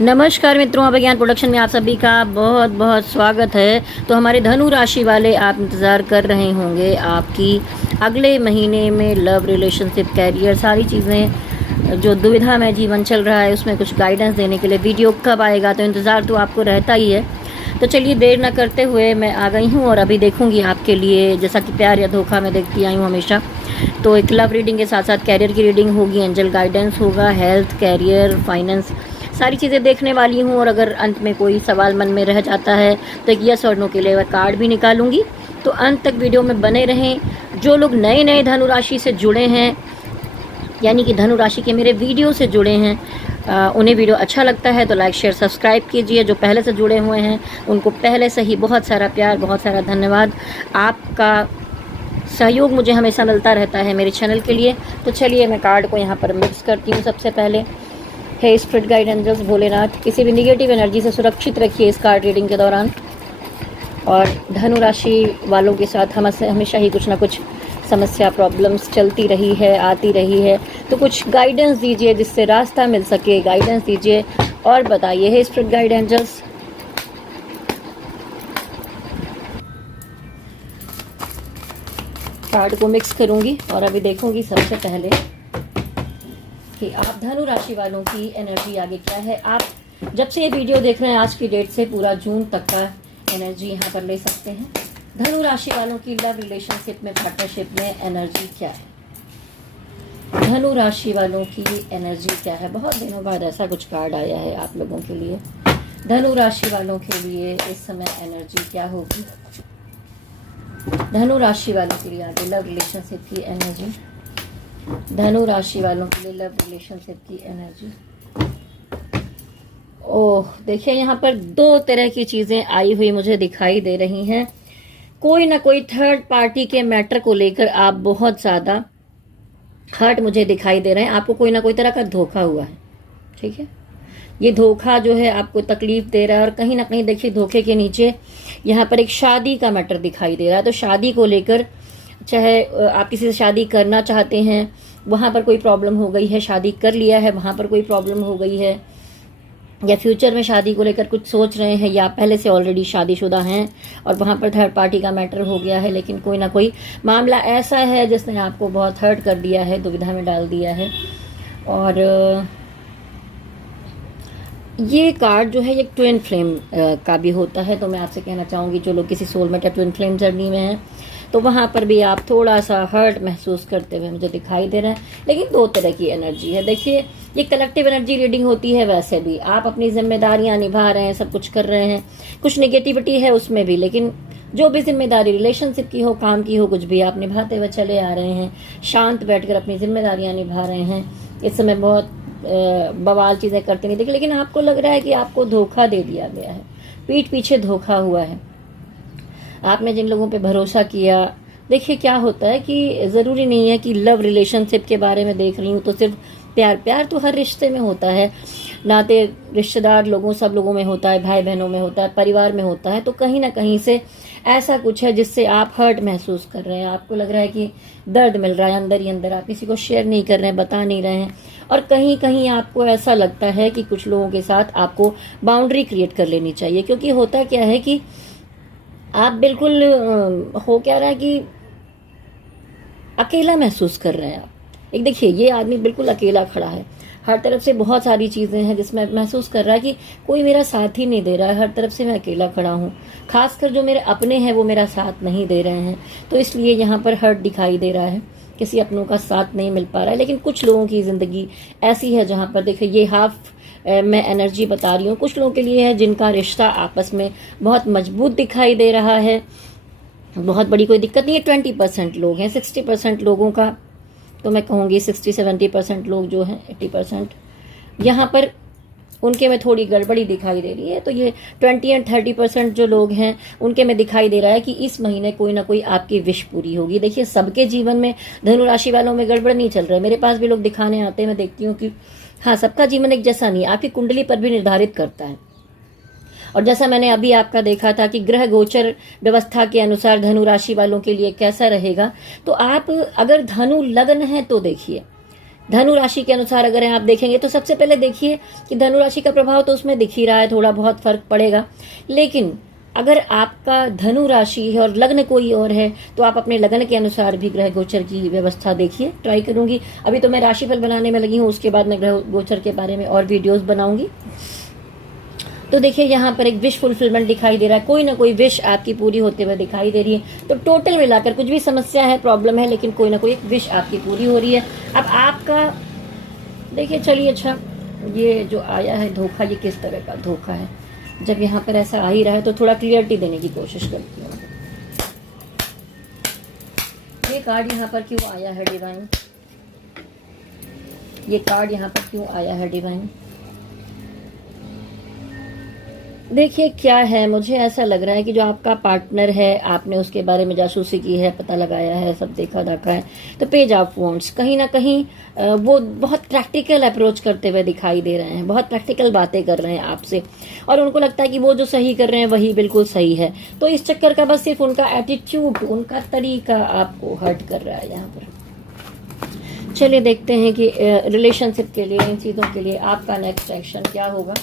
नमस्कार मित्रों, अभिज्ञान प्रोडक्शन में आप सभी का बहुत बहुत स्वागत है। तो हमारे धनु राशि वाले आप इंतज़ार कर रहे होंगे आपकी अगले महीने में लव, रिलेशनशिप, कैरियर, सारी चीज़ें जो दुविधा में जीवन चल रहा है उसमें कुछ गाइडेंस देने के लिए वीडियो कब आएगा, तो इंतज़ार तो आपको रहता ही है। तो चलिए देर न करते हुए मैं आ गई हूँ और अभी देखूँगी आपके लिए, जैसा कि प्यार या धोखा मैं देखती आई हूँ हमेशा। तो एक लव रीडिंग के साथ साथ कैरियर की रीडिंग होगी, एंजल गाइडेंस होगा, हेल्थ, कैरियर, फाइनेंस, सारी चीज़ें देखने वाली हूँ। और अगर अंत में कोई सवाल मन में रह जाता है तो एक यस और नो के लिए कार्ड भी निकालूंगी। तो अंत तक वीडियो में बने रहें। जो लोग नए नए धनु राशि से जुड़े हैं, यानी कि धनु राशि के मेरे वीडियो से जुड़े हैं, उन्हें वीडियो अच्छा लगता है तो लाइक शेयर सब्सक्राइब कीजिए। जो पहले से जुड़े हुए हैं उनको पहले से ही बहुत सारा प्यार, बहुत सारा धन्यवाद। आपका सहयोग मुझे हमेशा मिलता रहता है मेरे चैनल के लिए। तो चलिए मैं कार्ड को यहाँ पर मिक्स करती हूँ। सबसे पहले हे स्पिरिट गाइड एंजल्स, भोलेनाथ, किसी भी निगेटिव एनर्जी से सुरक्षित रखिए इस कार्ड रीडिंग के दौरान। और धनु राशि वालों के साथ हमेशा ही कुछ ना कुछ समस्या, प्रॉब्लम्स चलती रही है, आती रही है। तो कुछ गाइडेंस दीजिए जिससे रास्ता मिल सके, गाइडेंस दीजिए और बताइए हे स्पिरिट गाइड एंजल्स। कार्ड को मिक्स करूंगी और अभी देखूंगी सबसे पहले कि आप धनु राशि वालों की एनर्जी आगे क्या है। आप जब से ये वीडियो देख रहे हैं आज की डेट से पूरा जून तक का एनर्जी यहाँ पर ले सकते हैं। धनु राशि वालों की लव, रिलेशनशिप में, पार्टनरशिप में एनर्जी क्या है। धनु राशि वालों की एनर्जी क्या है। बहुत दिनों बाद ऐसा कुछ कार्ड आया है आप लोगों के लिए। धनु राशि वालों के लिए इस समय एनर्जी क्या होगी। धनु राशि वालों के लिए आगे लव, रिलेशनशिप की एनर्जी। धनु राशि वालों के लिए लव, रिलेशनशिप की एनर्जी। ओह, देखिए यहाँ पर दो तरह की चीजें आई हुई मुझे दिखाई दे रही हैं। कोई ना कोई थर्ड पार्टी के मैटर को लेकर आप बहुत ज्यादा हर्ट मुझे दिखाई दे रहे हैं। आपको कोई ना कोई तरह का धोखा हुआ है, ठीक है। ये धोखा जो है आपको तकलीफ दे रहा है और कहीं ना कहीं देखिए धोखे के नीचे यहाँ पर एक शादी का मैटर दिखाई दे रहा है। तो शादी को लेकर, चाहे आप किसी से शादी करना चाहते हैं, वहां पर कोई प्रॉब्लम हो गई है, शादी कर लिया है, वहां पर कोई प्रॉब्लम हो गई है, या फ्यूचर में शादी को लेकर कुछ सोच रहे हैं, या पहले से ऑलरेडी शादीशुदा हैं और वहां पर थर्ड पार्टी का मैटर हो गया है। लेकिन कोई ना कोई मामला ऐसा है जिसने आपको बहुत हर्ट कर दिया है, दुविधा में डाल दिया है। और ये कार्ड जो है ये ट्विन फ्लेम का भी होता है। तो मैं आपसे कहना चाहूँगी जो लोग किसी सोलमेट या ट्विन फ्लेम जर्नी में हैं तो वहाँ पर भी आप थोड़ा सा हर्ट महसूस करते हुए मुझे दिखाई दे रहा है। लेकिन दो तरह की एनर्जी है। देखिए ये कलेक्टिव एनर्जी रीडिंग होती है, वैसे भी आप अपनी जिम्मेदारियां निभा रहे हैं, सब कुछ कर रहे हैं, कुछ नेगेटिविटी है उसमें भी, लेकिन जो भी जिम्मेदारी रिलेशनशिप की हो, काम की हो, कुछ भी आप निभाते हुए चले आ रहे हैं, शांत बैठकर अपनी जिम्मेदारियां निभा रहे हैं। इस समय बहुत बवाल चीजें करते नहीं देखिए, लेकिन आपको लग रहा है कि आपको धोखा दे दिया गया है, पीठ पीछे धोखा हुआ है। आपने जिन लोगों पे भरोसा किया, देखिए क्या होता है कि जरूरी नहीं है कि लव रिलेशनशिप के बारे में देख रही हूँ तो सिर्फ प्यार। प्यार तो हर रिश्ते में होता है, नाते रिश्तेदार लोगों, सब लोगों में होता है, भाई बहनों में होता है, परिवार में होता है। तो कहीं ना कहीं से ऐसा कुछ है जिससे आप हर्ट महसूस कर रहे हैं। आपको लग रहा है कि दर्द मिल रहा है अंदर ही अंदर, आप किसी को शेयर नहीं कर रहे हैं, बता नहीं रहे हैं। और कहीं कहीं आपको ऐसा लगता है कि कुछ लोगों के साथ आपको बाउंड्री क्रिएट कर लेनी चाहिए, क्योंकि होता क्या है कि आप बिल्कुल हो क्या रहा है कि अकेला महसूस कर रहे हैं आप। एक देखिए ये आदमी बिल्कुल अकेला खड़ा है, हर तरफ से बहुत सारी चीजें हैं जिसमें महसूस कर रहा है कि कोई मेरा साथ ही नहीं दे रहा है, हर तरफ से मैं अकेला खड़ा हूँ। खासकर जो मेरे अपने हैं वो मेरा साथ नहीं दे रहे हैं, तो इसलिए यहाँ पर हर्ट दिखाई दे रहा है, किसी अपनों का साथ नहीं मिल पा रहा है। लेकिन कुछ लोगों की जिंदगी ऐसी है जहाँ पर देखिए ये हाफ मैं एनर्जी बता रही हूँ, कुछ लोगों के लिए है जिनका रिश्ता आपस में बहुत मजबूत दिखाई दे रहा है, बहुत बड़ी कोई दिक्कत नहीं है। 20% लोग हैं, 60% लोगों का तो मैं कहूँगी 60-70% लोग जो हैं, 80% यहाँ पर उनके में थोड़ी गड़बड़ी दिखाई दे रही है। तो ये 20 और 30% जो लोग हैं उनके में दिखाई दे रहा है कि इस महीने कोई ना कोई आपकी विश पूरी होगी। देखिए सबके जीवन में, धनु राशि वालों में गड़बड़ नहीं चल रहा है। मेरे पास भी लोग दिखाने आते हैं, मैं देखती हूँ कि हाँ सबका जीवन एक जैसा नहीं, आपकी कुंडली पर भी निर्धारित करता है। और जैसा मैंने अभी आपका देखा था कि ग्रह गोचर व्यवस्था के अनुसार धनु राशि वालों के लिए कैसा रहेगा, तो आप अगर धनु लग्न है तो देखिए धनु राशि के अनुसार अगर आप देखेंगे तो सबसे पहले देखिए कि धनु राशि का प्रभाव तो उसमें दिख ही रहा है, थोड़ा बहुत फर्क पड़ेगा। लेकिन अगर आपका धनु राशि है और लग्न कोई और है तो आप अपने लग्न के अनुसार भी ग्रह गोचर की व्यवस्था देखिए। ट्राई करूंगी, अभी तो मैं राशिफल बनाने में लगी हूँ, उसके बाद मैं ग्रह गोचर के बारे में और वीडियोस बनाऊंगी। तो देखिए यहाँ पर एक विश फुलफिलमेंट दिखाई दे रहा है, कोई ना कोई विश आपकी पूरी होते हुए दिखाई दे रही है। तो टोटल मिलाकर कुछ भी समस्या है, प्रॉब्लम है, लेकिन कोई ना कोई एक विश आपकी पूरी हो रही है। अब आपका देखिए, चलिए अच्छा, ये जो आया है धोखा, ये किस तरह का धोखा है? जब यहाँ पर ऐसा आ ही रहा है तो थोड़ा क्लियरिटी देने की कोशिश करती हूँ। ये कार्ड यहाँ पर क्यों आया है डिवाइन? ये कार्ड यहाँ पर क्यों आया है डिवाइन? देखिए क्या है, मुझे ऐसा लग रहा है कि जो आपका पार्टनर है, आपने उसके बारे में जासूसी की है, पता लगाया है, सब देखा दाखा है। तो पेज ऑफ वॉन्ड्स, कहीं ना कहीं वो बहुत प्रैक्टिकल अप्रोच करते हुए दिखाई दे रहे हैं, बहुत प्रैक्टिकल बातें कर रहे हैं आपसे, और उनको लगता है कि वो जो सही कर रहे हैं वही बिल्कुल सही है। तो इस चक्कर का बस सिर्फ उनका एटीट्यूड, उनका तरीका आपको हर्ट कर रहा है यहाँ पर। चलिए देखते हैं कि रिलेशनशिप के लिए, इन चीज़ों के लिए आपका नेक्स्ट एक्शन क्या होगा।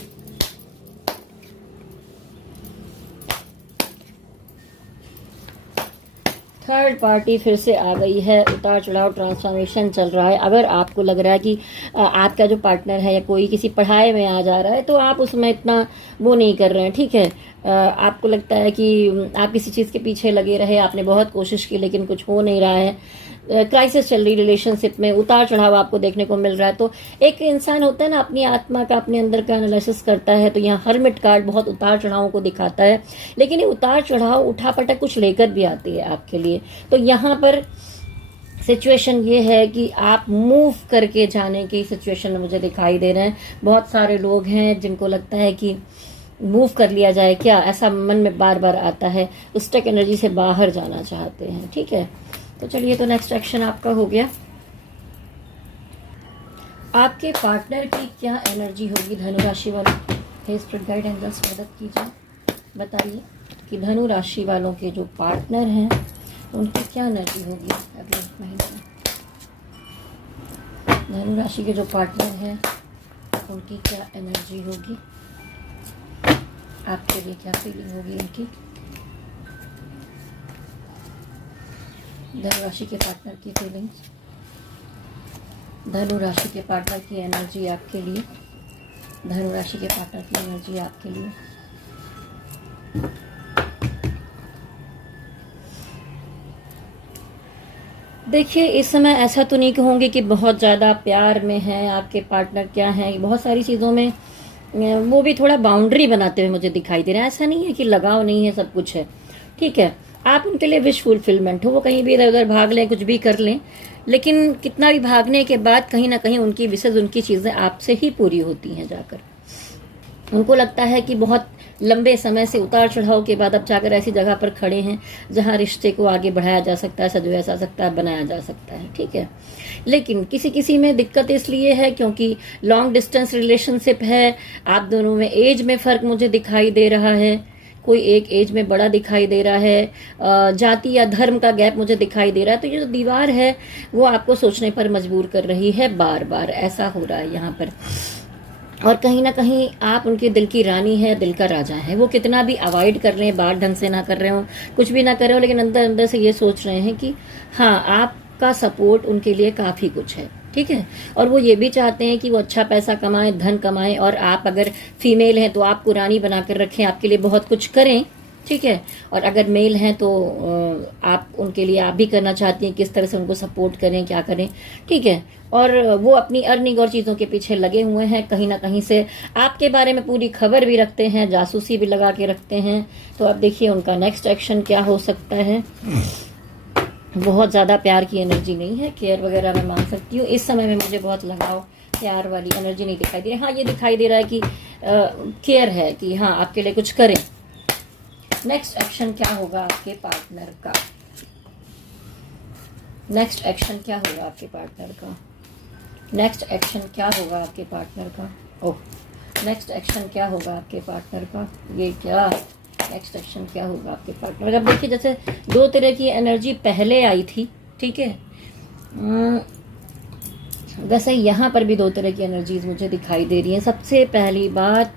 थर्ड पार्टी फिर से आ गई है, उतार चढ़ाव, ट्रांसफॉर्मेशन चल रहा है। अगर आपको लग रहा है कि आपका जो पार्टनर है या कोई किसी पढ़ाई में आ जा रहा है, तो आप उसमें इतना वो नहीं कर रहे हैं, ठीक है। आपको लगता है कि आप किसी चीज़ के पीछे लगे रहे, आपने बहुत कोशिश की लेकिन कुछ हो नहीं रहा है, क्राइसिस चल रही रिलेशनशिप में, उतार चढ़ाव आपको देखने को मिल रहा है। तो एक इंसान होता है ना, अपनी आत्मा का, अपने अंदर का एनालिसिस करता है, तो यहाँ हर्मिट कार्ड बहुत उतार चढ़ावों को दिखाता है। लेकिन ये उतार चढ़ाव उठापटक कुछ लेकर भी आती है आपके लिए। तो यहाँ पर सिचुएशन ये है कि आप मूव करके जाने की सिचुएशन में मुझे दिखाई दे रहे हैं। बहुत सारे लोग हैं जिनको लगता है कि मूव कर लिया जाए क्या, ऐसा मन में बार बार आता है, स्टक एनर्जी से बाहर जाना चाहते हैं, ठीक है। तो चलिए, तो नेक्स्ट एक्शन आपका हो गया। आपके पार्टनर की क्या एनर्जी होगी धनु राशि वालों? हे स्पिरिट गाइड एंजल्स मदद कीजिए, बताइए कि धनु राशि वालों के जो पार्टनर हैं उनकी क्या एनर्जी होगी अगले महीने में। धनु राशि के जो पार्टनर हैं उनकी क्या एनर्जी होगी, आपके लिए क्या फीलिंग होगी उनकी। धनु राशि के पार्टनर की फीलिंग्स, धनु राशि के पार्टनर की एनर्जी आपके लिए, धनु राशि के पार्टनर की एनर्जी आपके लिए। देखिए, इस समय ऐसा तो नहीं कहूँगी कि बहुत ज़्यादा प्यार में है आपके पार्टनर, क्या है, बहुत सारी चीज़ों में वो भी थोड़ा बाउंड्री बनाते हुए मुझे दिखाई दे रहा है। ऐसा नहीं है कि लगाव नहीं है, सब कुछ है, ठीक है। आप उनके लिए विश फुलफिलमेंट हो, वो कहीं भी इधर उधर भाग लें, कुछ भी कर लें, लेकिन कितना भी भागने के बाद कहीं ना कहीं उनकी विशेष, उनकी चीज़ें आपसे ही पूरी होती हैं जाकर। उनको लगता है कि बहुत लंबे समय से उतार चढ़ाव के बाद अब जाकर ऐसी जगह पर खड़े हैं जहां रिश्ते को आगे बढ़ाया जा सकता है, सजवाया जा सकता है, बनाया जा सकता है, ठीक है। लेकिन किसी किसी में दिक्कत इसलिए है क्योंकि लॉन्ग डिस्टेंस रिलेशनशिप है, आप दोनों में एज में फ़र्क मुझे दिखाई दे रहा है, कोई एक एज में बड़ा दिखाई दे रहा है, जाति या धर्म का गैप मुझे दिखाई दे रहा है। तो ये जो दीवार है वो आपको सोचने पर मजबूर कर रही है, बार बार ऐसा हो रहा है यहाँ पर। और कहीं ना कहीं आप उनके दिल की रानी है, दिल का राजा है। वो कितना भी अवॉइड कर रहे हैं, बात ढंग से ना कर रहे हो, कुछ भी ना कर रहे हो, लेकिन अंदर अंदर से ये सोच रहे हैं कि हाँ, आपका सपोर्ट उनके लिए काफ़ी कुछ है, ठीक है। और वो ये भी चाहते हैं कि वो अच्छा पैसा कमाएं, धन कमाएं, और आप अगर फीमेल हैं तो आपको रानी बनाकर रखें, आपके लिए बहुत कुछ करें, ठीक है। और अगर मेल हैं तो आप उनके लिए आप भी करना चाहती हैं, किस तरह से उनको सपोर्ट करें, क्या करें, ठीक है। और वो अपनी अर्निंग और चीज़ों के पीछे लगे हुए हैं, कहीं ना कहीं से आपके बारे में पूरी खबर भी रखते हैं, जासूसी भी लगा के रखते हैं। तो अब देखिए उनका नेक्स्ट एक्शन क्या हो सकता है। बहुत ज़्यादा प्यार की एनर्जी नहीं है, केयर वगैरह मैं मान सकती हूँ। इस समय में मुझे बहुत लगाव, प्यार वाली एनर्जी नहीं दिखाई दे रही। हाँ, ये दिखाई दे रहा है कि केयर है, कि हाँ आपके लिए कुछ करें। नेक्स्ट एक्शन क्या होगा आपके पार्टनर का? नेक्स्ट एक्शन क्या होगा आपके पार्टनर का? नेक्स्ट एक्शन क्या होगा आपके पार्टनर का? ओह, नेक्स्ट एक्शन क्या होगा आपके पार्टनर का? ये क्या नेक्स्ट एक्शन क्या होगा आपके पार्टनर का? अब देखिए, जैसे दो तरह की एनर्जी पहले आई थी, ठीक है। वैसे यहाँ पर भी दो तरह की एनर्जीज मुझे दिखाई दे रही हैं। सबसे पहली बात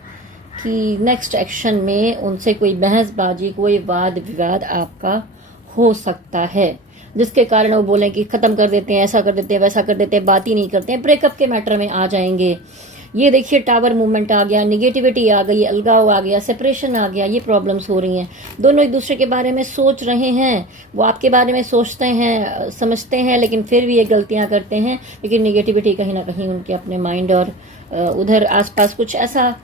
कि नेक्स्ट एक्शन में उनसे कोई बहसबाजी, कोई वाद विवाद आपका हो सकता है, जिसके कारण वो बोलें कि ख़त्म कर देते हैं, ऐसा कर देते हैं, वैसा कर देते हैं, बात ही नहीं करते हैं, ब्रेकअप के मैटर में आ जाएंगे। ये देखिए टावर मूवमेंट आ गया, निगेटिविटी आ गई, अलगाव आ गया, सेपरेशन आ गया, ये प्रॉब्लम्स हो रही हैं। दोनों एक दूसरे के बारे में सोच रहे हैं, वो आपके बारे में सोचते हैं, समझते हैं, लेकिन फिर भी ये गलतियां करते हैं। लेकिन निगेटिविटी कहीं ना कहीं उनके अपने माइंड और उधर आसपास कुछ ऐसा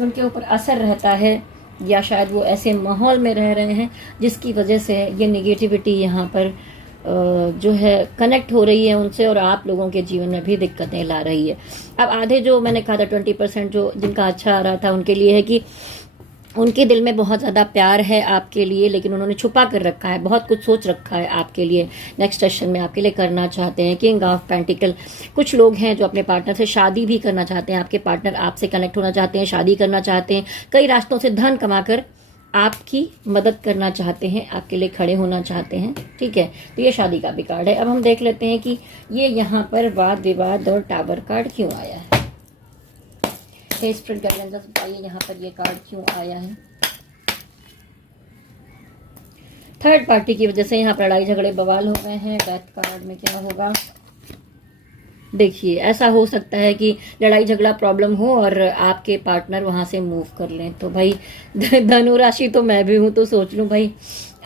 उनके ऊपर असर रहता है, या शायद वो ऐसे माहौल में रह रहे हैं जिसकी वजह से ये निगेटिविटी यहाँ पर जो है कनेक्ट हो रही है उनसे, और आप लोगों के जीवन में भी दिक्कतें ला रही है। अब आधे जो मैंने कहा था 20% जो जिनका अच्छा आ रहा था उनके लिए है कि उनके दिल में बहुत ज़्यादा प्यार है आपके लिए, लेकिन उन्होंने छुपा कर रखा है, बहुत कुछ सोच रखा है आपके लिए, नेक्स्ट सेशन में आपके लिए करना चाहते हैं। किंग ऑफ पेंटिकल, कुछ लोग हैं जो अपने पार्टनर से शादी भी करना चाहते हैं, आपके पार्टनर आपसे कनेक्ट होना चाहते हैं, शादी करना चाहते हैं, कई रास्तों से धन कमाकर आपकी मदद करना चाहते हैं, आपके लिए खड़े होना चाहते हैं। ठीक है, तो ये शादी का भी कार्ड है। अब हम देख लेते हैं कि ये यहाँ पर वाद विवाद और टावर कार्ड क्यों आया है। स्पिरिट गाइडेंस बताइए यहाँ पर ये कार्ड क्यों आया है। थर्ड पार्टी की वजह से यहाँ पर लड़ाई झगड़े बवाल हो गए हैं। डेथ कार्ड में क्या होगा देखिए, ऐसा हो सकता है कि लड़ाई झगड़ा प्रॉब्लम हो और आपके पार्टनर वहां से मूव कर लें। तो भाई धनु राशि तो मैं भी हूं, तो सोच लूं भाई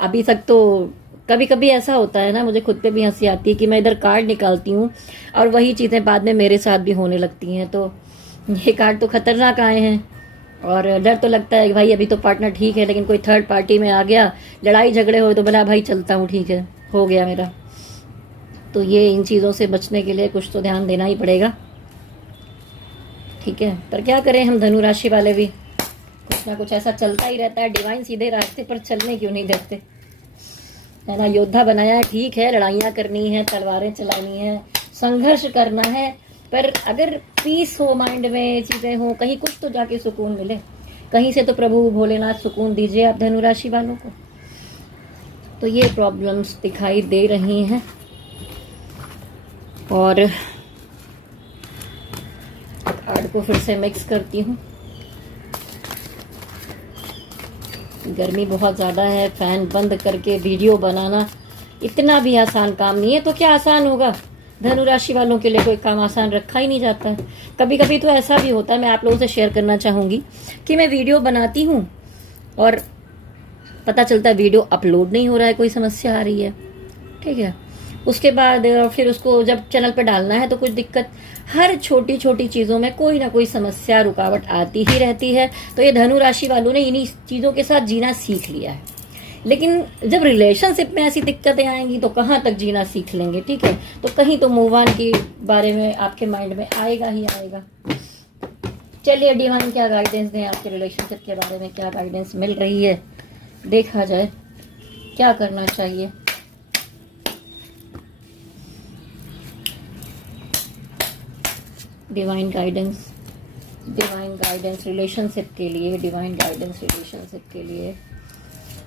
अभी तक तो कभी कभी ऐसा होता है ना, मुझे खुद पे भी हंसी आती है कि मैं इधर कार्ड निकालती हूँ और वही चीजें बाद में मेरे साथ भी होने लगती हैं। तो ये कार्ड तो खतरनाक आए हैं और डर तो लगता है कि भाई अभी तो पार्टनर ठीक है, लेकिन कोई थर्ड पार्टी में आ गया, लड़ाई झगड़े हो तो बोला भाई चलता हूँ, ठीक है, हो गया मेरा। तो ये इन चीज़ों से बचने के लिए कुछ तो ध्यान देना ही पड़ेगा। ठीक है, पर क्या करें हम धनु राशि वाले भी, कुछ ना कुछ ऐसा चलता ही रहता है। डिवाइन सीधे रास्ते पर चलने क्यों नहीं देते, है ना। योद्धा बनाया है, ठीक है, लड़ाइयाँ करनी है, तलवारें चलानी है, संघर्ष करना है, पर अगर पीस हो, माइंड में चीज़ें हो, कहीं कुछ तो जाके सुकून मिले, कहीं से तो प्रभु भोलेनाथ सुकून दीजिए आप धनु राशि वालों को। तो ये प्रॉब्लम्स दिखाई दे रही हैं। और कार्ड को फिर से मिक्स करती हूँ। गर्मी बहुत ज़्यादा है, फैन बंद करके वीडियो बनाना इतना भी आसान काम नहीं है। तो क्या आसान होगा, धनु राशि वालों के लिए कोई काम आसान रखा ही नहीं जाता है। कभी कभी तो ऐसा भी होता है, मैं आप लोगों से शेयर करना चाहूँगी कि मैं वीडियो बनाती हूँ और पता चलता है वीडियो अपलोड नहीं हो रहा है, कोई समस्या आ रही है। ठीक है, उसके बाद फिर उसको जब चैनल पर डालना है तो कुछ दिक्कत, हर छोटी छोटी चीज़ों में कोई ना कोई समस्या रुकावट आती ही रहती है। तो ये धनु राशि वालों ने इन्हीं चीज़ों के साथ जीना सीख लिया है, लेकिन जब रिलेशनशिप में ऐसी दिक्कतें आएंगी तो कहाँ तक जीना सीख लेंगे। ठीक है, तो कहीं तो मूव ऑन के बारे में आपके माइंड में आएगा ही आएगा। चलिए डिवाइन क्या गाइडेंस दें, आपके रिलेशनशिप के बारे में क्या गाइडेंस मिल रही है, देखा जाए क्या करना चाहिए। डिवाइन गाइडेंस रिलेशनशिप के लिए, डिवाइन गाइडेंस रिलेशनशिप के लिए,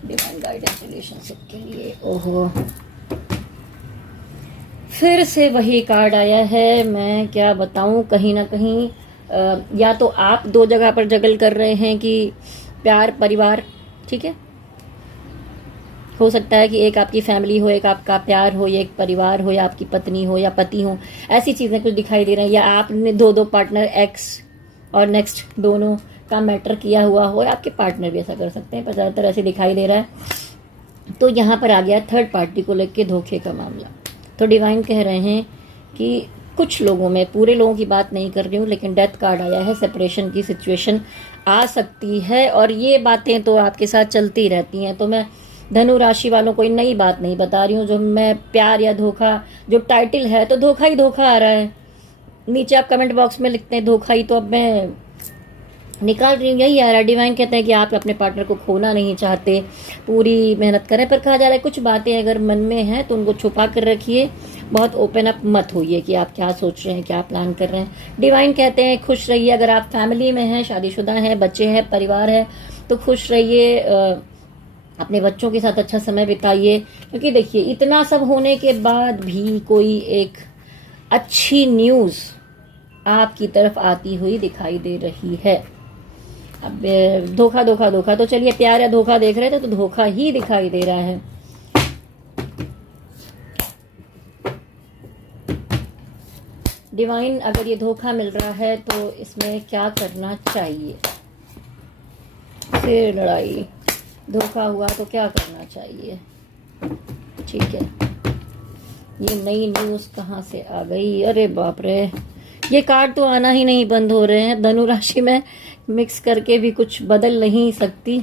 डिवाइन गाइडेंस रिलेशनशिप के लिए। ओहो, फिर से वही कार्ड आया है। मैं क्या बताऊं, कहीं ना कहीं या तो आप दो जगह पर जगल कर रहे हैं कि प्यार परिवार, ठीक है, हो सकता है कि एक आपकी फैमिली हो, एक आपका प्यार हो, या एक परिवार हो, या आपकी पत्नी हो या पति हो, ऐसी चीज़ें कुछ दिखाई दे रही हैं। या आपने दो पार्टनर एक्स और नेक्स्ट दोनों का मैटर किया हुआ हो, या आपके पार्टनर भी ऐसा कर सकते हैं, पर ज़्यादातर ऐसे दिखाई दे रहा है। तो यहाँ पर आ गया थर्ड पार्टी को लेकर धोखे का मामला। तो डिवाइन कह रहे हैं कि कुछ लोगों में, पूरे लोगों की बात नहीं कर रही हूँ, लेकिन डेथ कार्ड आया है, सेपरेशन की सिचुएशन आ सकती है और ये बातें तो आपके साथ चलती रहती हैं। तो मैं धनु राशि वालों को नई बात नहीं बता रही हूँ। जो मैं प्यार या धोखा, जो टाइटल है तो धोखा ही धोखा आ रहा है। नीचे आप कमेंट बॉक्स में लिखते हैं धोखा ही, तो अब मैं निकाल रही हूँ, यही आ रहा है। डिवाइन कहते हैं कि आप अपने पार्टनर को खोना नहीं चाहते, पूरी मेहनत करें, पर कहा जा रहा है कुछ बातें अगर मन में हैं तो उनको छुपा कर रखिए, बहुत ओपन अप मत होइए कि आप क्या सोच रहे हैं, क्या प्लान कर रहे हैं। डिवाइन कहते हैं खुश रहिए, अगर आप फैमिली में हैं, शादीशुदा हैं, बच्चे हैं, परिवार है, तो खुश रहिए, अपने बच्चों के साथ अच्छा समय बिताइए। क्योंकि देखिए इतना सब होने के बाद भी कोई एक अच्छी न्यूज़ आपकी तरफ आती हुई दिखाई दे रही है। अब धोखा धोखा धोखा, तो चलिए प्यार या धोखा देख रहे थे तो धोखा ही दिखाई दे रहा है। डिवाइन, अगर ये धोखा मिल रहा है तो इसमें क्या करना चाहिए? फिर लड़ाई, धोखा हुआ तो क्या करना चाहिए? ठीक है, ये नई न्यूज़ कहाँ से आ गई? अरे बाप रे, ये कार्ड तो आना ही नहीं बंद हो रहे हैं। धनु राशि में मिक्स करके भी कुछ बदल नहीं सकती।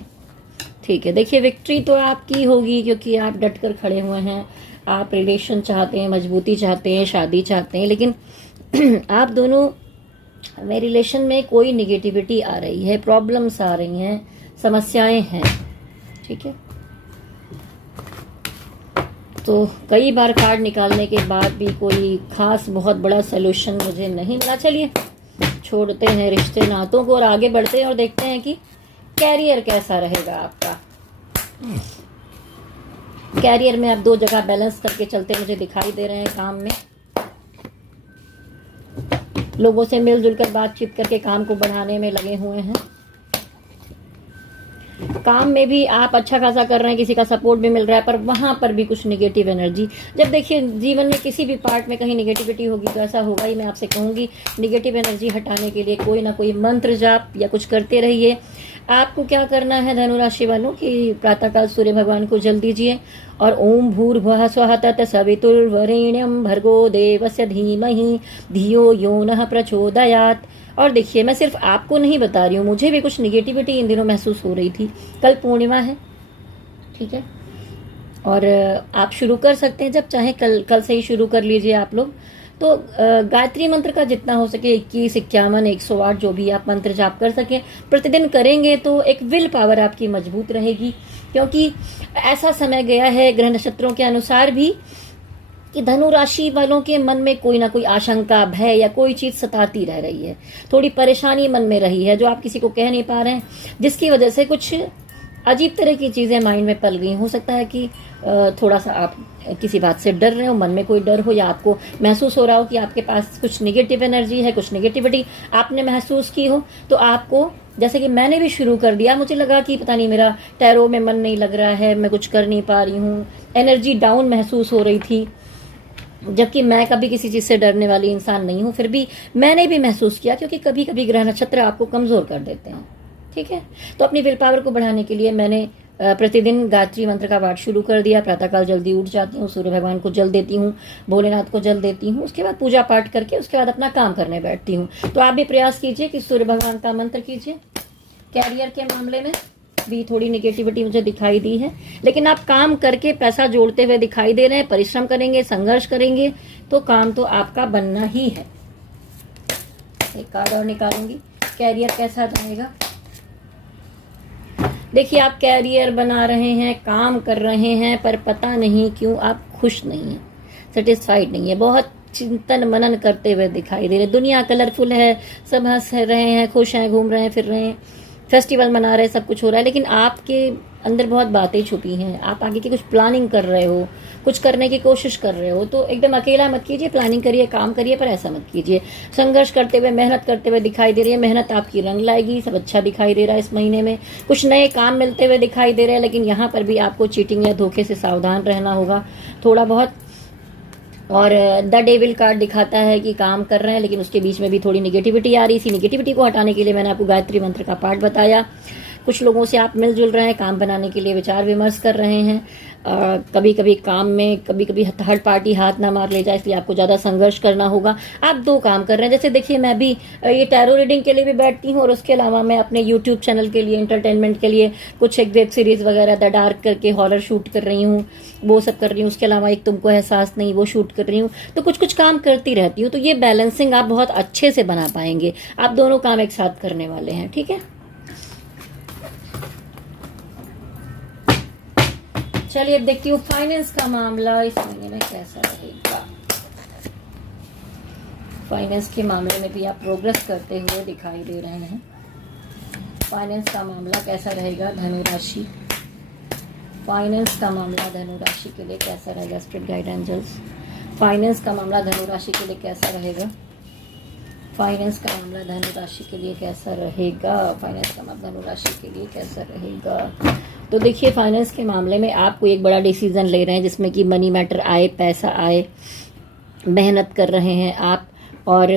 ठीक है, देखिए विक्ट्री तो आपकी होगी क्योंकि आप डट कर खड़े हुए हैं। आप रिलेशन चाहते हैं, मजबूती चाहते हैं, शादी चाहते हैं, लेकिन आप दोनों में रिलेशन में कोई निगेटिविटी आ रही है, प्रॉब्लम्स आ रही हैं, समस्याएं हैं। ठीक है, तो कई बार कार्ड निकालने के बाद भी कोई खास बहुत बड़ा सोल्यूशन मुझे नहीं मिला। चलिए छोड़ते हैं रिश्ते नातों को और आगे बढ़ते हैं और देखते हैं कि कैरियर कैसा रहेगा आपका। कैरियर में आप दो जगह बैलेंस करके चलते मुझे दिखाई दे रहे हैं। काम में लोगों से मिलजुल कर बातचीत करके काम को बढ़ाने में लगे हुए हैं। काम में भी आप अच्छा खासा कर रहे हैं, किसी का सपोर्ट भी मिल रहा है, पर वहां पर भी कुछ निगेटिव एनर्जी। जब देखिए जीवन में किसी भी पार्ट में कहीं निगेटिविटी होगी तो ऐसा होगा ही। मैं आपसे कहूंगी निगेटिव एनर्जी हटाने के लिए कोई ना कोई मंत्र जाप या कुछ करते रहिए। आपको क्या करना है धनु राशि वालों कि प्रातःकाल सूर्य भगवान को जल दीजिए और ओम भूर्भुवः स्वः तत्सवितुर्वरेण्यं भर्गो देवस्य धीमहि धियो यो नः प्रचोदयात्। और देखिए मैं सिर्फ आपको नहीं बता रही हूँ, मुझे भी कुछ निगेटिविटी इन दिनों महसूस हो रही थी। कल पूर्णिमा है, ठीक है, और आप शुरू कर सकते हैं जब चाहे, कल से ही शुरू कर लीजिए आप लोग। तो गायत्री मंत्र का जितना हो सके 21, 51, 108 जो भी आप मंत्र जाप कर सकें प्रतिदिन करेंगे तो एक विल पावर आपकी मजबूत रहेगी। क्योंकि ऐसा समय गया है ग्रह नक्षत्रों के अनुसार भी कि धनु राशि वालों के मन में कोई ना कोई आशंका, भय या कोई चीज सताती रह रही है। थोड़ी परेशानी मन में रही है जो आप किसी को कह नहीं पा रहे हैं, जिसकी वजह से कुछ अजीब तरह की चीजें माइंड में पल गई। हो सकता है कि थोड़ा सा आप किसी बात से डर रहे हो, मन में कोई डर हो, या आपको महसूस हो रहा हो कि आपके पास कुछ निगेटिव एनर्जी है, कुछ निगेटिविटी आपने महसूस की हो। तो आपको, जैसे कि मैंने भी शुरू कर दिया, मुझे लगा कि पता नहीं मेरा टैरो में मन नहीं लग रहा है, मैं कुछ कर नहीं पा रही हूँ, एनर्जी डाउन महसूस हो रही थी। जबकि मैं कभी किसी चीज से डरने वाली इंसान नहीं हूं, फिर भी मैंने भी महसूस किया क्योंकि कभी कभी ग्रह नक्षत्र आपको कमजोर कर देते हैं। ठीक है, तो अपनी विल पावर को बढ़ाने के लिए मैंने प्रतिदिन गायत्री मंत्र का पाठ शुरू कर दिया। प्रातःकाल जल्दी उठ जाती हूँ, सूर्य भगवान को जल देती हूँ, भोलेनाथ को जल देती हूँ, उसके बाद पूजा पाठ करके उसके बाद अपना काम करने बैठती हूँ। तो आप भी प्रयास कीजिए कि सूर्य भगवान का मंत्र कीजिए। कैरियर के मामले में भी थोड़ी निगेटिविटी मुझे दिखाई दी है, लेकिन आप काम करके पैसा जोड़ते हुए दिखाई दे रहे हैं। परिश्रम करेंगे, संघर्ष करेंगे तो काम तो आपका बनना ही है। एक कार्ड और निकालूंगी, कैरियर कैसा रहेगा। देखिए आप कैरियर बना रहे हैं, काम कर रहे हैं, पर पता नहीं क्यों आप खुश नहीं हैं, सेटिस्फाइड नहीं है। बहुत चिंतन मनन करते हुए दिखाई दे रहे। दुनिया कलरफुल है, सब हंस रहे हैं, खुश हैं, घूम रहे हैं, फिर रहे हैं, फेस्टिवल मना रहे हैं, सब कुछ हो रहा है, लेकिन आपके अंदर बहुत बातें छुपी हैं। आप आगे की कुछ प्लानिंग कर रहे हो, कुछ करने की कोशिश कर रहे हो, तो एकदम अकेला मत कीजिए, प्लानिंग करिए, काम करिए, पर ऐसा मत कीजिए। संघर्ष करते हुए, मेहनत करते हुए दिखाई दे रही है। मेहनत आपकी रंग लाएगी, सब अच्छा दिखाई दे रहा है। इस महीने में कुछ नए काम मिलते हुए दिखाई दे रहे हैं, लेकिन यहाँ पर भी आपको चीटिंग या धोखे से सावधान रहना होगा थोड़ा बहुत। और द डेविल कार्ड दिखाता है कि काम कर रहे हैं, लेकिन उसके बीच में भी थोड़ी निगेटिविटी आ रही। इसी निगेटिविटी को हटाने के लिए मैंने आपको गायत्री मंत्र का पाठ बताया। कुछ लोगों से आप मिलजुल रहे हैं, काम बनाने के लिए विचार विमर्श कर रहे हैं। कभी कभी काम में कभी कभी थर्ड पार्टी हाथ ना मार ले जाए, इसलिए आपको ज़्यादा संघर्ष करना होगा। आप दो काम कर रहे हैं, जैसे देखिए मैं भी ये टैरो रीडिंग के लिए भी बैठती हूँ और उसके अलावा मैं अपने यूट्यूब चैनल के लिए, एंटरटेनमेंट के लिए कुछ एक वेब सीरीज़ वगैरह द डार्क करके हॉरर शूट कर रही हूँ, वो सब कर रही हूँ। उसके अलावा एक तुमको एहसास नहीं, वो शूट कर रही हूँ। तो कुछ कुछ काम करती रहती हूँ, तो ये बैलेंसिंग आप बहुत अच्छे से बना पाएंगे। आप दोनों काम एक साथ करने वाले हैं, ठीक है। चलिए अब देखती हूँ फाइनेंस का मामला इस महीने में कैसा रहेगा। फाइनेंस के मामले में भी आप प्रोग्रेस करते हुए दिखाई दे रहे हैं। फाइनेंस का मामला कैसा रहेगा धनु राशि। फाइनेंस का मामला धनु राशि के लिए कैसा रहेगा। स्पिरिट गाइड एंजल्स फाइनेंस का मामला धनु राशि के लिए कैसा रहेगा? फाइनेंस का मामला धनु राशि के लिए कैसा रहेगा? फाइनेंस का मामला धनु राशि के लिए कैसा रहेगा? तो देखिए, फाइनेंस के मामले में आपको एक बड़ा डिसीजन ले रहे हैं जिसमें कि मनी मैटर आए, पैसा आए, मेहनत कर रहे हैं आप। और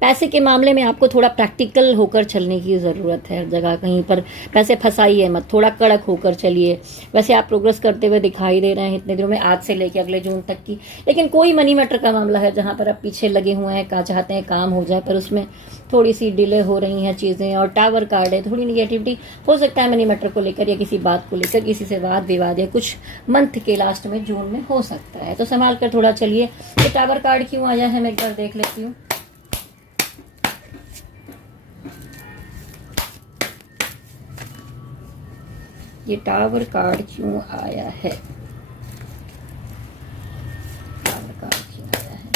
पैसे के मामले में आपको थोड़ा प्रैक्टिकल होकर चलने की ज़रूरत है। हर जगह कहीं पर पैसे फंसाइए मत, थोड़ा कड़क होकर चलिए। वैसे आप प्रोग्रेस करते हुए दिखाई दे रहे हैं इतने दिनों में, आज से लेकर अगले जून तक की। लेकिन कोई मनी मैटर का मामला है जहां पर आप पीछे लगे हुए हैं, का चाहते हैं काम हो जाए, पर उसमें थोड़ी सी डिले हो रही हैं चीज़ें। और टावर कार्ड है, थोड़ी निगेटिविटी हो सकता है मनी मैटर को लेकर या किसी बात को लेकर, किसी से वाद विवाद या कुछ मंथ के लास्ट में जून में हो सकता है। तो संभाल कर थोड़ा चलिए। ये टावर कार्ड क्यों आया है मैं एक बार देख लेती हूँ। ये टावर कार्ड क्यों आया है? टावर कार्ड क्यों आया है?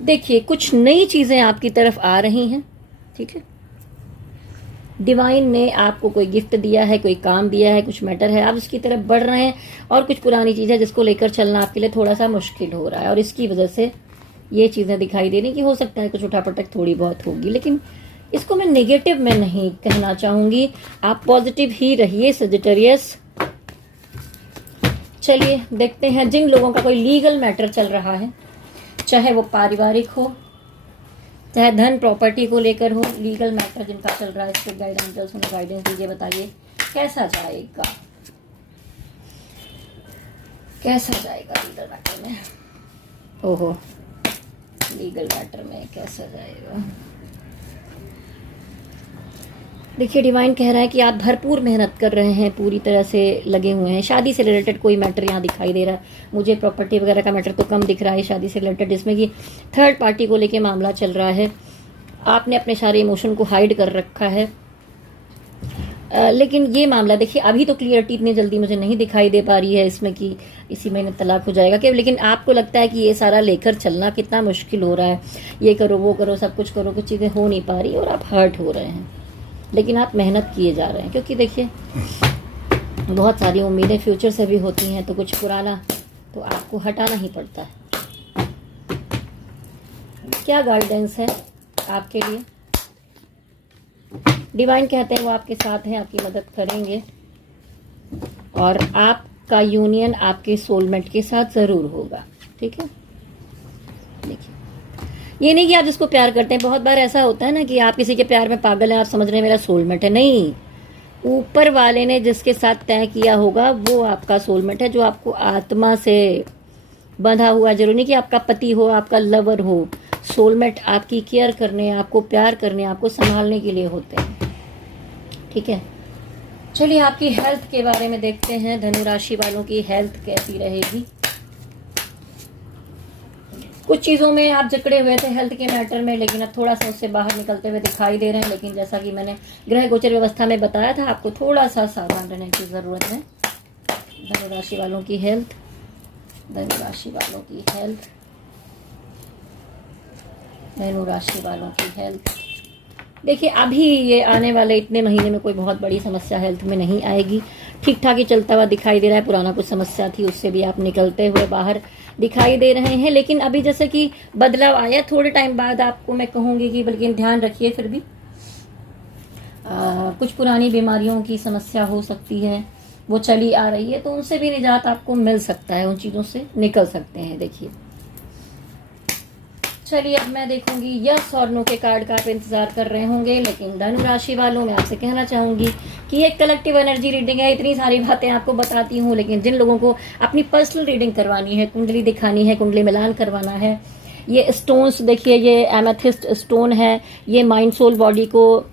देखिए, कुछ नई चीजें आपकी तरफ आ रही हैं, ठीक है। डिवाइन ने आपको कोई गिफ्ट दिया है, कोई काम दिया है, कुछ मैटर है, आप उसकी तरफ बढ़ रहे हैं। और कुछ पुरानी चीज है जिसको लेकर चलना आपके लिए थोड़ा सा मुश्किल हो रहा है, और इसकी वजह से ये चीजें दिखाई दे रही कि हो सकता है कुछ उठापटक थोड़ी बहुत होगी, लेकिन इसको मैं नेगेटिव में नहीं कहना चाहूंगी। आप पॉजिटिव ही रहिए सजिटेरियस। चलिए देखते हैं जिन लोगों का कोई लीगल मैटर चल रहा है, चाहे वो पारिवारिक हो, चाहे धन प्रॉपर्टी को लेकर हो, लीगल मैटर जिनका चल रहा है, इसके गाइडेंस उन्हें गाइडेंस दीजिए। बताइए कैसा जाएगा, कैसा जाएगा लीगल मैटर में? ओहो, लीगल मैटर में कैसा जाएगा? देखिए, डिवाइन कह रहा है कि आप भरपूर मेहनत कर रहे हैं, पूरी तरह से लगे हुए हैं। शादी से रिलेटेड कोई मैटर यहाँ दिखाई दे रहा है मुझे। प्रॉपर्टी वगैरह का मैटर तो कम दिख रहा है। शादी से रिलेटेड जिसमें कि थर्ड पार्टी को लेके मामला चल रहा है। आपने अपने सारे इमोशन को हाइड कर रखा है। लेकिन ये मामला देखिए, अभी तो क्लियरिटी इतनी जल्दी मुझे नहीं दिखाई दे पा रही है इसमें कि इसी महीने तलाक हो जाएगा क्या। लेकिन आपको लगता है कि ये सारा लेकर चलना कितना मुश्किल हो रहा है। ये करो, वो करो, सब कुछ करो, कुछ चीज़ें हो नहीं पा रही और आप हर्ट हो रहे हैं। लेकिन आप मेहनत किए जा रहे हैं, क्योंकि देखिए बहुत सारी उम्मीदें फ्यूचर से भी होती हैं, तो कुछ पुराना तो आपको हटाना ही पड़ता है। क्या गाइडेंस है आपके लिए? डिवाइन कहते हैं वो आपके साथ हैं, आपकी मदद करेंगे, और आपका यूनियन आपके सोलमेट के साथ जरूर होगा, ठीक है। देखिए, ये नहीं कि आप जिसको प्यार करते हैं, बहुत बार ऐसा होता है ना कि आप किसी के प्यार में पागल हैं, आप समझ रहे हैं मेरा सोलमेट है। नहीं, ऊपर वाले ने जिसके साथ तय किया होगा वो आपका सोलमेट है, जो आपको आत्मा से बंधा हुआ। जरूरी नहीं कि आपका पति हो, आपका लवर हो। सोलमेट आपकी केयर करने, आपको प्यार करने, आपको संभालने के लिए होते हैं, ठीक है। चलिए आपकी हेल्थ के बारे में देखते हैं। धनु राशि वालों की हेल्थ कैसी रहेगी? कुछ चीज़ों में आप जकड़े हुए थे हेल्थ के मैटर में, लेकिन अब थोड़ा सा उससे बाहर निकलते हुए दिखाई दे रहे हैं। लेकिन जैसा कि मैंने ग्रह गोचर व्यवस्था में बताया था, आपको थोड़ा सा सावधान रहने की ज़रूरत है। धनु राशि वालों की हेल्थ, धनु राशि वालों की हेल्थ, धनु राशि वालों की हेल्थ। देखिए, अभी ये आने वाले इतने महीने में कोई बहुत बड़ी समस्या हेल्थ में नहीं आएगी। ठीक ठाक ही चलता हुआ दिखाई दे रहा है। पुराना कुछ समस्या थी, उससे भी आप निकलते हुए बाहर दिखाई दे रहे हैं। लेकिन अभी जैसे कि बदलाव आया, थोड़े टाइम बाद आपको मैं कहूँगी कि बल्कि ध्यान रखिए। फिर भी कुछ पुरानी बीमारियों की समस्या हो सकती है, वो चली आ रही है, तो उनसे भी निजात आपको मिल सकता है, उन चीज़ों से निकल सकते हैं। देखिए, चलिए अब मैं देखूंगी यस और नो के कार्ड का आप इंतजार कर रहे होंगे। लेकिन धनु राशि वालों, मैं आपसे कहना चाहूंगी कि एक कलेक्टिव एनर्जी रीडिंग है। इतनी सारी बातें आपको बताती हूँ, लेकिन जिन लोगों को अपनी पर्सनल रीडिंग करवानी है, कुंडली दिखानी है, कुंडली मिलान करवाना है, ये स्टोन्स देखिए, ये एमेथिस्ट स्टोन है। ये माइंड सोल बॉडी को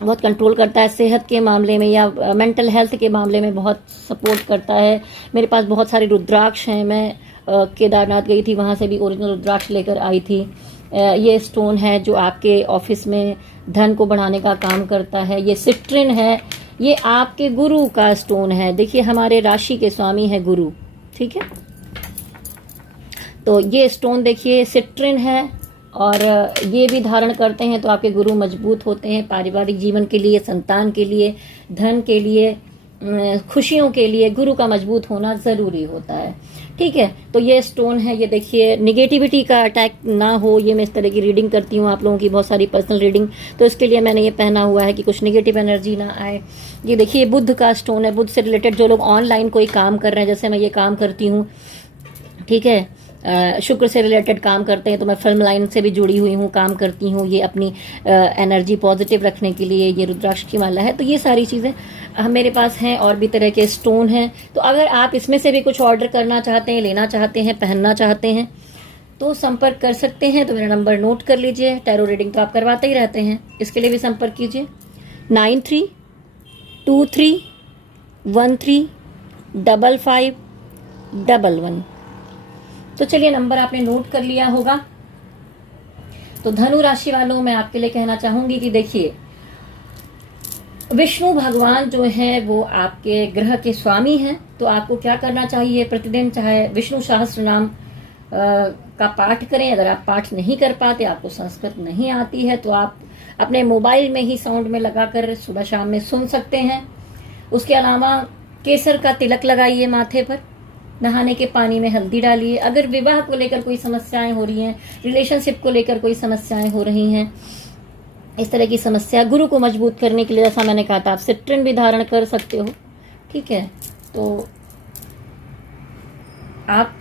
बहुत कंट्रोल करता है, सेहत के मामले में या मेंटल हेल्थ के मामले में बहुत सपोर्ट करता है। मेरे पास बहुत सारे रुद्राक्ष हैं। मैं केदारनाथ गई थी, वहाँ से भी ओरिजिनल रुद्राक्ष लेकर आई थी। ये स्टोन है जो आपके ऑफिस में धन को बढ़ाने का काम करता है। ये सिट्रिन है, ये आपके गुरु का स्टोन है। देखिए, हमारे राशि के स्वामी है गुरु, ठीक है। तो ये स्टोन देखिए सिट्रिन है, और ये भी धारण करते हैं तो आपके गुरु मजबूत होते हैं। पारिवारिक जीवन के लिए, संतान के लिए, धन के लिए, खुशियों के लिए गुरु का मजबूत होना ज़रूरी होता है। ठीक है, तो ये स्टोन है, ये देखिए निगेटिविटी का अटैक ना हो, ये मैं इस तरह की रीडिंग करती हूँ आप लोगों की बहुत सारी पर्सनल रीडिंग, तो इसके लिए मैंने ये पहना हुआ है कि कुछ निगेटिव एनर्जी ना आए। ये देखिए बुध का स्टोन है, बुध से रिलेटेड जो लोग ऑनलाइन कोई काम कर रहे हैं, जैसे मैं ये काम करती हूँ, ठीक है, शुक्र से रिलेटेड काम करते हैं, तो मैं फिल्म लाइन से भी जुड़ी हुई हूँ, काम करती हूँ, ये अपनी एनर्जी पॉजिटिव रखने के लिए ये रुद्राक्ष की माला है। तो ये सारी चीज़ें मेरे पास हैं, और भी तरह के स्टोन हैं। तो अगर आप इसमें से भी कुछ ऑर्डर करना चाहते हैं, लेना चाहते हैं, पहनना चाहते हैं, तो संपर्क कर सकते हैं। तो मेरा नंबर नोट कर लीजिए। टैरो रीडिंग तो आप करवाते ही रहते हैं, इसके लिए भी संपर्क कीजिए 9323155511। तो चलिए, नंबर आपने नोट कर लिया होगा। तो धनु राशि वालों, मैं आपके लिए कहना चाहूंगी कि देखिए, विष्णु भगवान जो है वो आपके ग्रह के स्वामी हैं। तो आपको क्या करना चाहिए, प्रतिदिन चाहे विष्णु सहस्त्र नाम का पाठ करें। अगर आप पाठ नहीं कर पाते, आपको संस्कृत नहीं आती है, तो आप अपने मोबाइल में ही साउंड में लगाकर सुबह शाम में सुन सकते हैं। उसके अलावा केसर का तिलक लगाइए माथे पर, नहाने के पानी में हल्दी डालिए। अगर विवाह को लेकर कोई समस्याएं हो रही हैं, रिलेशनशिप को लेकर कोई समस्याएं हो रही हैं, इस तरह की समस्या, गुरु को मजबूत करने के लिए, जैसा मैंने कहा था, आप सिट्रिन भी धारण कर सकते हो। ठीक है, तो आप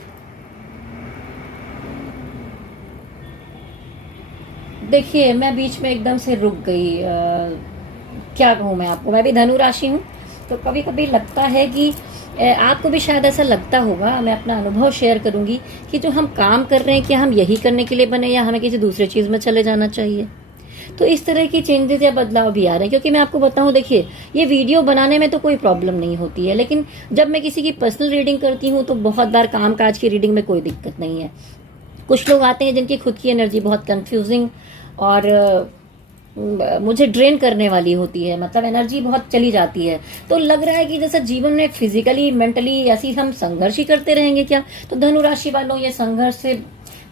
देखिए, मैं बीच में एकदम से रुक गई। क्या कहूँ मैं आपको, मैं भी धनु राशि हूँ, तो कभी कभी लगता है कि आपको भी शायद ऐसा लगता होगा। मैं अपना अनुभव शेयर करूंगी कि जो हम काम कर रहे हैं, क्या हम यही करने के लिए बने, या हमें किसी दूसरे चीज़ में चले जाना चाहिए। तो इस तरह की चेंजेस या बदलाव भी आ रहे हैं। क्योंकि मैं आपको बताऊं, देखिए, ये वीडियो बनाने में तो कोई प्रॉब्लम नहीं होती है, लेकिन जब मैं किसी की पर्सनल रीडिंग करती हूँ तो बहुत बार काम काज की रीडिंग में कोई दिक्कत नहीं है। कुछ लोग आते हैं जिनकी खुद की एनर्जी बहुत कंफ्यूजिंग और मुझे ड्रेन करने वाली होती है, मतलब एनर्जी बहुत चली जाती है। तो लग रहा है कि जैसे जीवन में फिजिकली मेंटली ऐसी हम संघर्ष ही करते रहेंगे क्या। तो धनु राशि वालों, ये संघर्ष से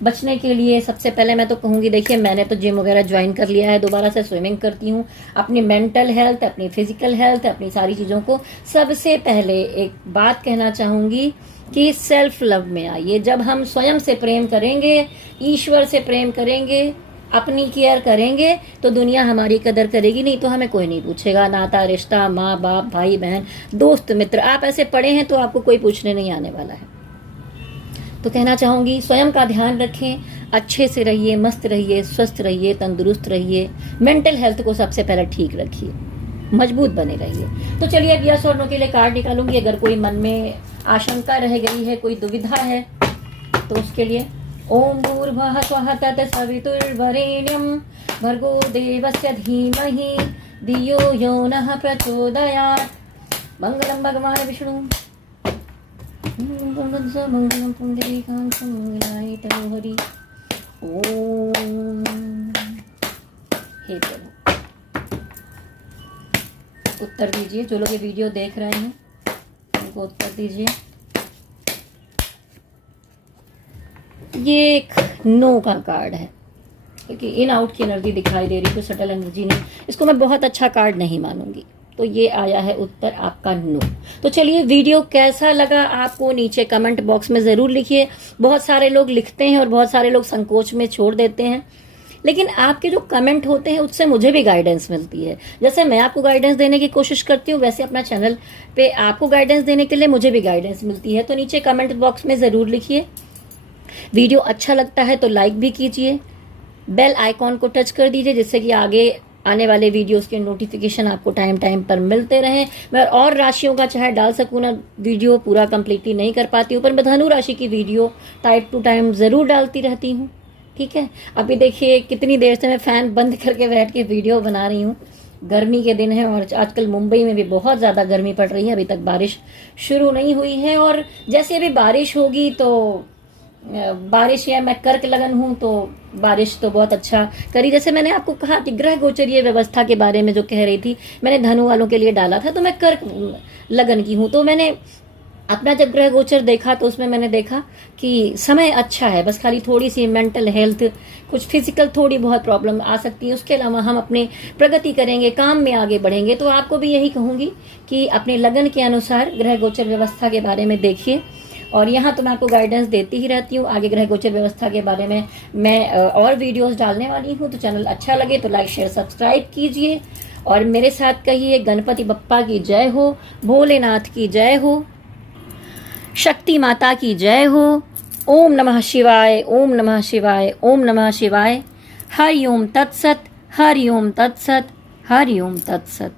बचने के लिए सबसे पहले मैं तो कहूंगी, देखिए, मैंने तो जिम वगैरह ज्वाइन कर लिया है, दोबारा से स्विमिंग करती हूँ। अपनी मेंटल हेल्थ, अपनी फिजिकल हेल्थ, अपनी सारी चीज़ों को सबसे पहले एक बात कहना चाहूंगी कि सेल्फ लव में आइए। जब हम स्वयं से प्रेम करेंगे, ईश्वर से प्रेम करेंगे, अपनी केयर करेंगे, तो दुनिया हमारी कदर करेगी। नहीं तो हमें कोई नहीं पूछेगा। नाता रिश्ता, माँ बाप, भाई बहन, दोस्त मित्र, आप ऐसे पढ़े हैं तो आपको कोई पूछने नहीं आने वाला है। तो कहना चाहूंगी, स्वयं का ध्यान रखें, अच्छे से रहिए, मस्त रहिए, स्वस्थ रहिए, तंदुरुस्त रहिए, मेंटल हेल्थ को सबसे पहले ठीक रखिए, मजबूत बने रहिए। तो चलिए, अब यस और नो के लिए कार्ड निकालूंगी। अगर कोई मन में आशंका रह गई है, कोई दुविधा है, तो उसके लिए ओम भूर्भुवः स्वः तत्सवितुर्वरेण्यं भर्गो देवस्य धीमहि धियो यो नः प्रचोदयात्। मंगलम भगवान विष्णु, मंगलम पुंडरीकाक्षं मंगलाय तनोहरि। ओम। हे प्रभु, उत्तर दीजिए। जो लोग ये वीडियो देख रहे हैं उनको उत्तर दीजिए। ये एक नो का कार्ड है, क्योंकि इन आउट की एनर्जी दिखाई दे रही, तो सटल एनर्जी नहीं, इसको मैं बहुत अच्छा कार्ड नहीं मानूंगी। तो ये आया है उत्तर आपका नो। तो चलिए, वीडियो कैसा लगा आपको नीचे कमेंट बॉक्स में ज़रूर लिखिए। बहुत सारे लोग लिखते हैं और बहुत सारे लोग संकोच में छोड़ देते हैं, लेकिन आपके जो कमेंट होते हैं उससे मुझे भी गाइडेंस मिलती है। जैसे मैं आपको गाइडेंस देने की कोशिश करती हूँ, वैसे अपना चैनल पे आपको गाइडेंस देने के लिए मुझे भी गाइडेंस मिलती है। तो नीचे कमेंट बॉक्स में ज़रूर लिखिए। वीडियो अच्छा लगता है तो लाइक भी कीजिए, बेल आइकॉन को टच कर दीजिए, जिससे कि आगे आने वाले वीडियोस के नोटिफिकेशन आपको टाइम टाइम पर मिलते रहें। मैं और राशियों का चाहे डाल सकूँ ना, वीडियो पूरा कंप्लीटली नहीं कर पाती हूँ, पर मैं धनु राशि की वीडियो टाइम टू टाइम ज़रूर डालती रहती हूँ। ठीक है, अभी देखिए कितनी देर से मैं फ़ैन बंद करके बैठ के वीडियो बना रही हूँ। गर्मी के दिन है और आजकल मुंबई में भी बहुत ज़्यादा गर्मी पड़ रही है। अभी तक बारिश शुरू नहीं हुई है, और जैसे अभी बारिश होगी तो बारिश, या मैं कर्क लगन हूँ तो बारिश तो बहुत अच्छा करी। जैसे मैंने आपको कहा कि ग्रह गोचरीय व्यवस्था के बारे में जो कह रही थी, मैंने धनु वालों के लिए डाला था, तो मैं कर्क लगन की हूँ, तो मैंने अपना जब ग्रह गोचर देखा तो उसमें मैंने देखा कि समय अच्छा है, बस खाली थोड़ी सी मेंटल हेल्थ, कुछ फिजिकल थोड़ी बहुत प्रॉब्लम आ सकती है, उसके अलावा हम अपने प्रगति करेंगे, काम में आगे बढ़ेंगे। तो आपको भी यही कहूंगी कि अपने लगन के अनुसार ग्रह गोचर व्यवस्था के बारे में देखिए। और यहाँ तो मैं आपको गाइडेंस देती ही रहती हूँ, आगे ग्रह गोचर व्यवस्था के बारे में मैं और वीडियोस डालने वाली हूँ। तो चैनल अच्छा लगे तो लाइक शेयर सब्सक्राइब कीजिए और मेरे साथ कहिए गणपति बप्पा की जय हो, भोलेनाथ की जय हो, शक्ति माता की जय हो। ओम नमः शिवाय, ओम नमः शिवाय, ओम नमः शिवाय। हरि ओम तत्सत, हरि ओम तत्सत, हरि ओम तत्सत।